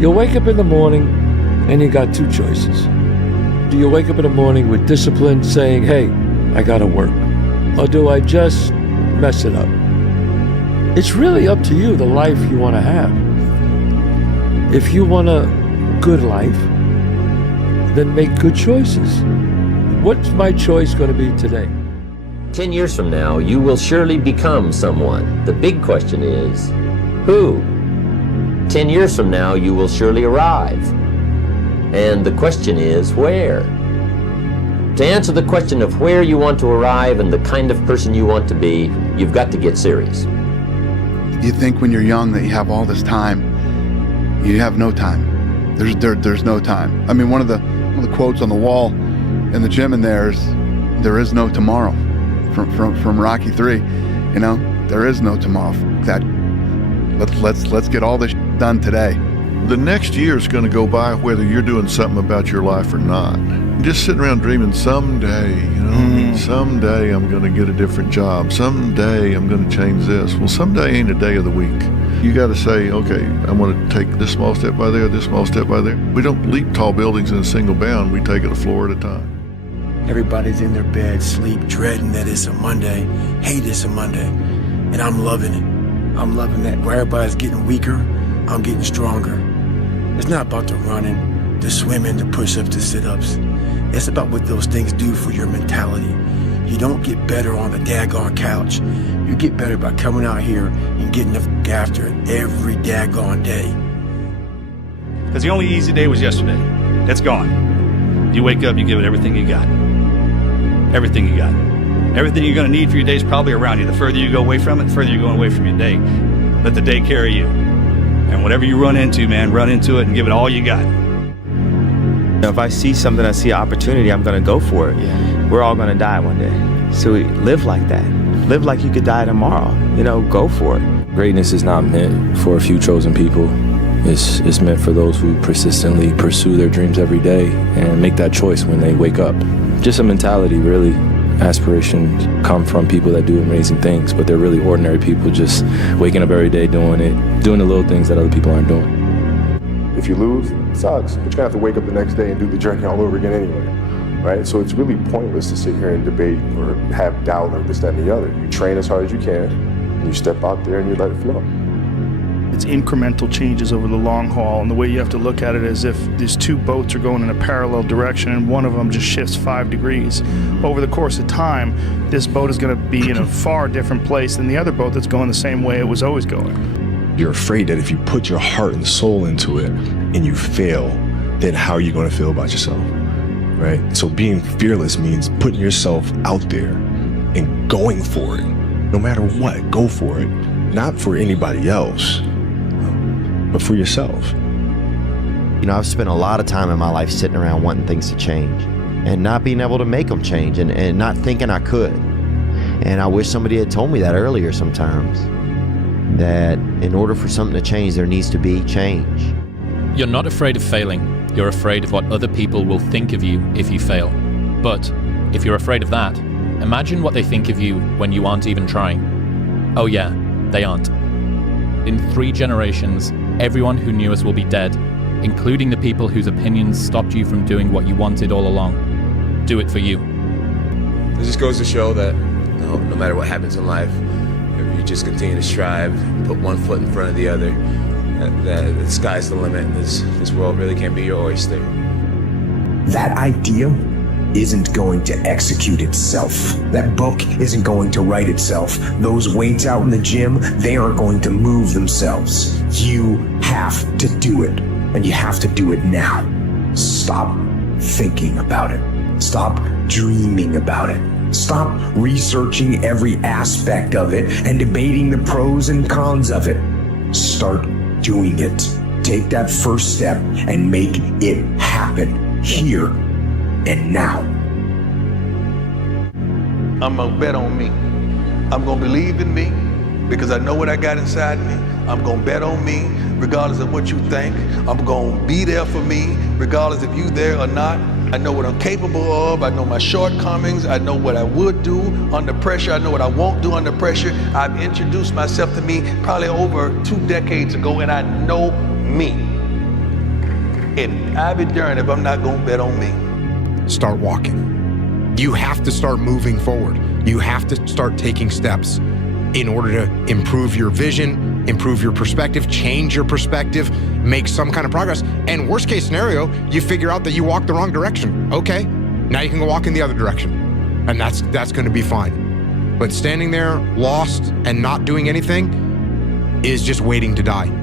You'll wake up in the morning and you got two choices. Do you wake up in the morning with discipline saying, hey, I gotta work? Or do I just mess it up? It's really up to you, the life you want to have. If you want a good life, then make good choices. What's my choice going to be today? 10 years from now, you will surely become someone. The big question is, who? 10 years from now, you will surely arrive. And the question is, where? To answer the question of where you want to arrive and the kind of person you want to be, you've got to get serious. You think when you're young that you have all this time. You have no time. There's no time. I mean, one of the quotes on the wall in the gym in there is no tomorrow, from Rocky 3. You know, there is no tomorrow. That let's get all this done today. The next year is going to go by whether you're doing something about your life or not. Just sitting around dreaming someday, someday I'm going to get a different job. Someday I'm going to change this. Well, someday ain't a day of the week. You got to say, okay, I'm going to take this small step by there, this small step by there. We don't leap tall buildings in a single bound. We take it a floor at a time. Everybody's in their bed, sleep, dreading that it's a Monday, hate it's a Monday, and I'm loving it. I'm loving that where everybody's getting weaker, I'm getting stronger. It's not about the running, the swimming, the push-ups, the sit-ups. It's about what those things do for your mentality. You don't get better on the daggone couch. You get better by coming out here and getting the after it every daggone day. Because the only easy day was yesterday. That's gone. You wake up, you give it everything you got. Everything you got. Everything you're going to need for your day is probably around you. The further you go away from it, the further you're going away from your day. Let the day carry you. And whatever you run into, man, run into it and give it all you got. If I see something, I see an opportunity, I'm going to go for it. Yeah. We're all going to die one day. So live like that. Live like you could die tomorrow. Go for it. Greatness is not meant for a few chosen people. It's meant for those who persistently pursue their dreams every day and make that choice when they wake up. Just a mentality, really. Aspirations come from people that do amazing things, but they're really ordinary people just waking up every day doing the little things that other people aren't doing. If you lose, it sucks, but you're gonna have to wake up the next day and do the journey all over again anyway, right? So it's really pointless to sit here and debate or have doubt or this, that, and the other. You train as hard as you can, and you step out there and you let it flow. It's incremental changes over the long haul, and the way you have to look at it is if these two boats are going in a parallel direction and one of them just shifts 5 degrees. Over the course of time, this boat is going to be in a far different place than the other boat that's going the same way it was always going. You're afraid that if you put your heart and soul into it and you fail, then how are you going to feel about yourself, right? So being fearless means putting yourself out there and going for it. No matter what, go for it. Not for anybody else, but for yourself. I've spent a lot of time in my life sitting around wanting things to change and not being able to make them change and not thinking I could. And I wish somebody had told me that earlier sometimes, that in order for something to change, there needs to be change. You're not afraid of failing. You're afraid of what other people will think of you if you fail. But if you're afraid of that, imagine what they think of you when you aren't even trying. Oh yeah, they aren't. In 3 generations, everyone who knew us will be dead, including the people whose opinions stopped you from doing what you wanted all along. Do it for you. It just goes to show that no matter what happens in life, if you just continue to strive, put one foot in front of the other, that the sky's the limit, and this world really can be your oyster. That idea isn't going to execute itself. That book isn't going to write itself. Those weights out in the gym, they aren't going to move themselves. You have to do it, and you have to do it now. Stop thinking about it. Stop dreaming about it. Stop researching every aspect of it and debating the pros and cons of it. Start doing it. Take that first step and make it happen here and now. I'm gonna bet on me. I'm gonna believe in me because I know what I got inside me. I'm gonna bet on me regardless of what you think. I'm gonna be there for me regardless if you there or not. I know what I'm capable of. I know my shortcomings. I know what I would do under pressure. I know what I won't do under pressure. I've introduced myself to me probably over 2 decades ago, and I know me. And I'll be darned if I'm not gonna bet on me. Start walking. You have to start moving forward. You have to start taking steps in order to improve your vision, improve your perspective, change your perspective, make some kind of progress. And worst case scenario, you figure out that you walked the wrong direction. Okay, now you can go walk in the other direction. And that's going to be fine. But standing there lost and not doing anything is just waiting to die.